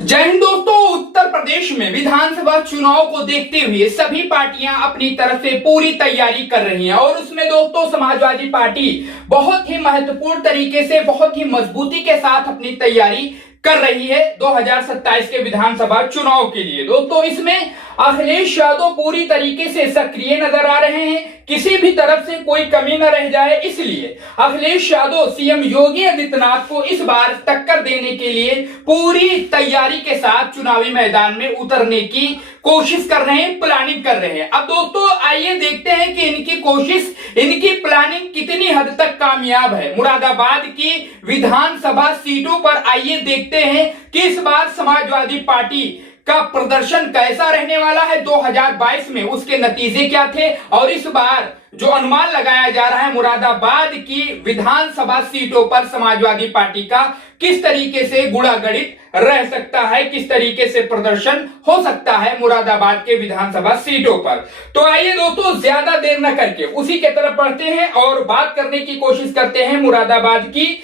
जय हिंद दोस्तों। उत्तर प्रदेश में विधानसभा चुनाव को देखते हुए सभी पार्टियां अपनी तरफ से पूरी तैयारी कर रही हैं और उसमें दोस्तों समाजवादी पार्टी बहुत ही महत्वपूर्ण तरीके से बहुत ही मजबूती के साथ अपनी तैयारी कर रही है 2027 के विधानसभा चुनाव के लिए। दोस्तों इसमें अखिलेश यादव पूरी तरीके से सक्रिय नजर आ रहे हैं, किसी भी तरफ से कोई कमी न रह जाए, इसलिए अखिलेश यादव सीएम योगी आदित्यनाथ को इस बार टक्कर देने के लिए पूरी तैयारी के साथ चुनावी मैदान में उतरने की कोशिश कर रहे हैं, प्लानिंग कर रहे हैं। अब दोस्तों आइए देखते हैं कि इनकी कोशिश, इनकी प्लानिंग कितनी हद तक कामयाब है। मुरादाबाद की विधानसभा सीटों पर आइए देखते हैं कि इस बार समाजवादी पार्टी का प्रदर्शन कैसा रहने वाला है 2022 में, उसके नतीजे क्या थे और इस बार जो अनुमान लगाया जा रहा है मुरादाबाद की विधानसभा सीटों पर समाजवादी पार्टी का किस तरीके से गुणागणित रह सकता है, किस तरीके से प्रदर्शन हो सकता है मुरादाबाद के विधानसभा सीटों पर। तो आइए दोस्तों ज्यादा देर न करके उसी के तरफ बढ़ते हैं और बात करने की कोशिश करते हैं मुरादाबाद की।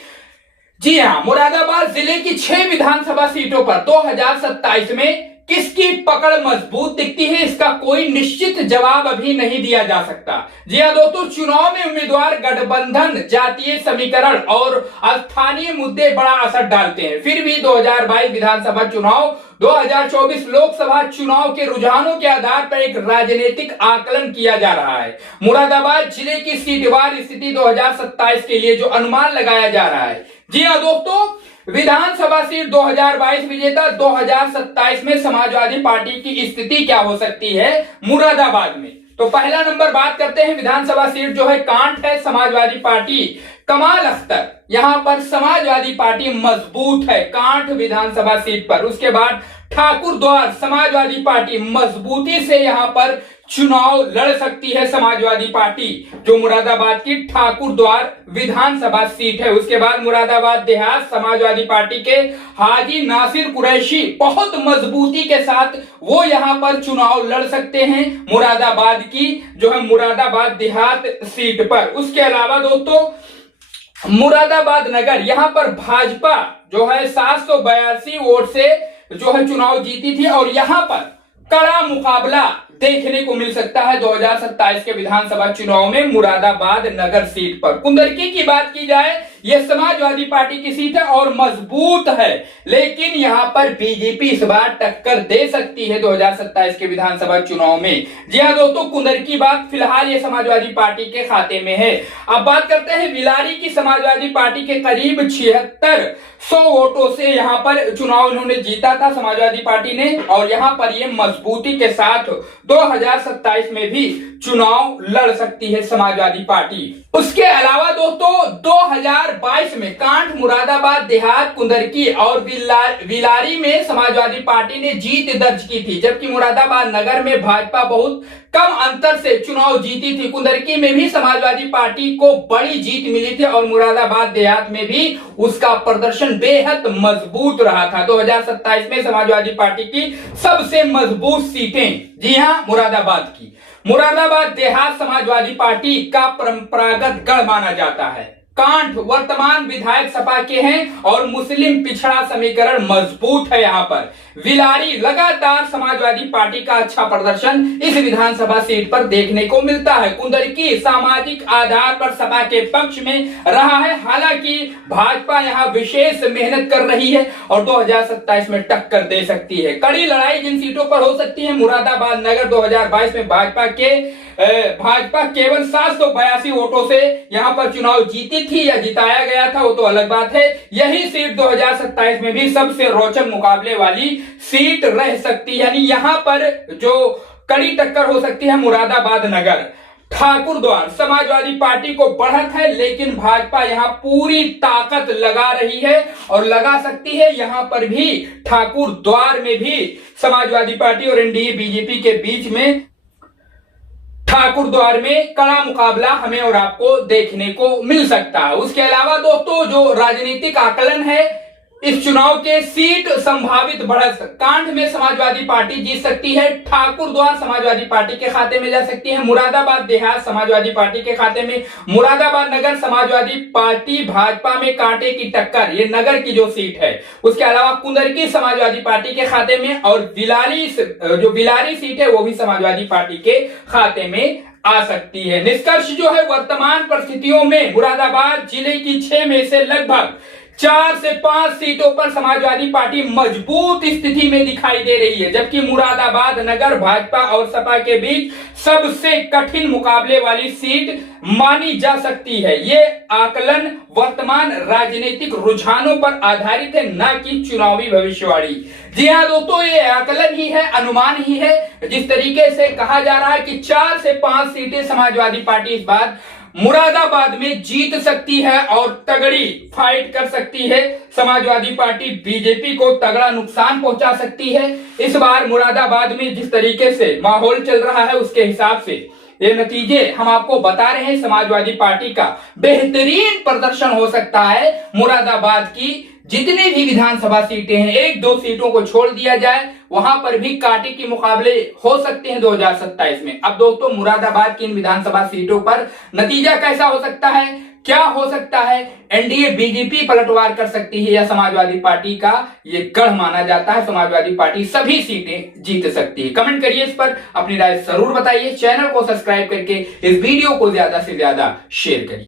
जी हां, मुरादाबाद जिले की 6 विधानसभा सीटों पर 2027 में किसकी पकड़ मजबूत दिखती है, इसका कोई निश्चित जवाब अभी नहीं दिया जा सकता। जी हां दोस्तों, चुनाव में उम्मीदवार गठबंधन, जातीय समीकरण और स्थानीय मुद्दे बड़ा असर डालते हैं। फिर भी 2022 विधानसभा चुनाव 2024 लोकसभा चुनाव के रुझानों के आधार पर एक राजनीतिक आकलन किया जा रहा है। मुरादाबाद जिले की सीटवार स्थिति 2027 के लिए जो अनुमान लगाया जा रहा है, जी हां दोस्तों, विधानसभा सीट 2022 विजेता 2027 में समाजवादी पार्टी की स्थिति क्या हो सकती है मुरादाबाद में। तो पहला नंबर बात करते हैं, विधानसभा सीट जो है कांठ है, समाजवादी पार्टी कमाल अख्तर, यहां पर समाजवादी पार्टी मजबूत है कांठ विधानसभा सीट पर। उसके बाद ठाकुर द्वार, समाजवादी पार्टी मजबूती से यहां पर चुनाव लड़ सकती है समाजवादी पार्टी, जो मुरादाबाद की ठाकुर द्वार विधानसभा सीट है। उसके बाद मुरादाबाद देहात, समाजवादी पार्टी के हाजी नासिर कुरैशी बहुत मजबूती के साथ वो यहां पर चुनाव लड़ सकते हैं मुरादाबाद की जो है मुरादाबाद देहात सीट पर। उसके अलावा दोस्तों मुरादाबाद नगर, यहां पर भाजपा जो है 782 वोट से जो है चुनाव जीती थी और यहां पर कड़ा मुकाबला देखने को मिल सकता है 2027 के विधानसभा चुनाव में मुरादाबाद नगर सीट पर। कुंदरकी की बात की जाए, यह समाजवादी पार्टी की सीट है और मजबूत है, लेकिन यहां पर बीजेपी इस बार टक्कर दे सकती है 2027 के विधानसभा चुनाव में। जी हां दोस्तों, कुंदरकी बात फिलहाल ये समाजवादी पार्टी के खाते में है। अब बात करते हैं विलारी की, समाजवादी पार्टी के करीब 7600 वोटों से यहां पर चुनाव इन्होंने जीता था समाजवादी पार्टी ने और यहां पर ये मजबूती के साथ 2027 में भी चुनाव लड़ सकती है समाजवादी पार्टी। उसके अलावा दोस्तों 2022 में कांठ, मुरादाबाद देहात, कुंदरकी और विलारी में समाजवादी पार्टी ने जीत दर्ज की थी, जबकि मुरादाबाद नगर में भाजपा बहुत कम अंतर से चुनाव जीती थी। कुंदरकी में भी समाजवादी पार्टी को बड़ी जीत मिली थी और मुरादाबाद देहात में भी उसका प्रदर्शन बेहद मजबूत रहा था। 2027 में समाजवादी पार्टी की सबसे मजबूत सीटें, जी हां, मुरादाबाद की। मुरादाबाद देहात समाजवादी पार्टी का परंपरागत गढ़ माना जाता है। कांठ वर्तमान विधायक सपा के हैं और मुस्लिम पिछड़ा समीकरण मजबूत है यहां पर। विलारी लगातार समाजवादी पार्टी का अच्छा प्रदर्शन इस विधानसभा सीट पर देखने को मिलता है। कुंदरकी सामाजिक आधार पर सपा के पक्ष में रहा है, हालांकि भाजपा यहां विशेष मेहनत कर रही है और 2027 में टक्कर दे सकती है। कड़ी लड़ाई जिन सीटों पर हो सकती है, मुरादाबाद नगर 2022 में भाजपा केवल 782 वोटों से यहां पर चुनाव जीती थी या जिताया गया था, वो तो अलग बात है। यही सीट 2027 में भी सबसे रोचक मुकाबले वाली सीट रह सकती है, यानी यहां पर जो कड़ी टक्कर हो सकती है मुरादाबाद नगर। ठाकुर द्वार, समाजवादी पार्टी को बढ़त है, लेकिन भाजपा यहां पूरी ताकत लगा रही है और लगा सकती है। यहां पर भी ठाकुर द्वार में भी समाजवादी पार्टी और एनडीए बीजेपी के बीच में ठाकुर द्वार में कड़ा मुकाबला हमें और आपको देखने को मिल सकता है। उसके अलावा दोस्तों जो राजनीतिक आकलन है, इस चुनाव के सीट संभावित बढ़त कांड में समाजवादी पार्टी जीत सकती है, ठाकुरद्वार समाजवादी पार्टी के खाते में जा सकती है, मुरादाबाद देहात समाजवादी पार्टी के खाते में, मुरादाबाद नगर समाजवादी पार्टी भाजपा में कांटे की टक्कर, ये नगर की जो सीट है। उसके अलावा कुंदरकी समाजवादी पार्टी के खाते में और बिलारी सीट है वो भी समाजवादी पार्टी के खाते में आ सकती है। निष्कर्ष जो है, वर्तमान परिस्थितियों में मुरादाबाद जिले की 6 में से लगभग 4 से 5 सीटों पर समाजवादी पार्टी मजबूत स्थिति में दिखाई दे रही है, जबकि मुरादाबाद नगर भाजपा और सपा के बीच सबसे कठिन मुकाबले वाली सीट मानी जा सकती है। ये आकलन वर्तमान राजनीतिक रुझानों पर आधारित है, न कि चुनावी भविष्यवाणी। जी हाँ दोस्तों, ये आकलन ही है, अनुमान ही है। जिस तरीके से कहा जा रहा है कि 4 से 5 सीटें समाजवादी पार्टी इस बार मुरादाबाद में जीत सकती है और तगड़ी फाइट कर सकती है। समाजवादी पार्टी बीजेपी को तगड़ा नुकसान पहुंचा सकती है। इस बार मुरादाबाद में जिस तरीके से माहौल चल रहा है उसके हिसाब से ये नतीजे हम आपको बता रहे हैं। समाजवादी पार्टी का बेहतरीन प्रदर्शन हो सकता है। मुरादाबाद की जितनी भी विधानसभा सीटें हैं, 1-2 सीटों को छोड़ दिया जाए, वहां पर भी कांटे के मुकाबले हो सकते हैं 2027 में। अब दोस्तों, मुरादाबाद की इन विधानसभा सीटों पर नतीजा कैसा हो सकता है, क्या हो सकता है, एनडीए बीजेपी पलटवार कर सकती है या समाजवादी पार्टी का ये गढ़ माना जाता है, समाजवादी पार्टी सभी सीटें जीत सकती है। कमेंट करिए, इस पर अपनी राय जरूर बताइए। चैनल को सब्सक्राइब करके इस वीडियो को ज्यादा से ज्यादा शेयर करिए।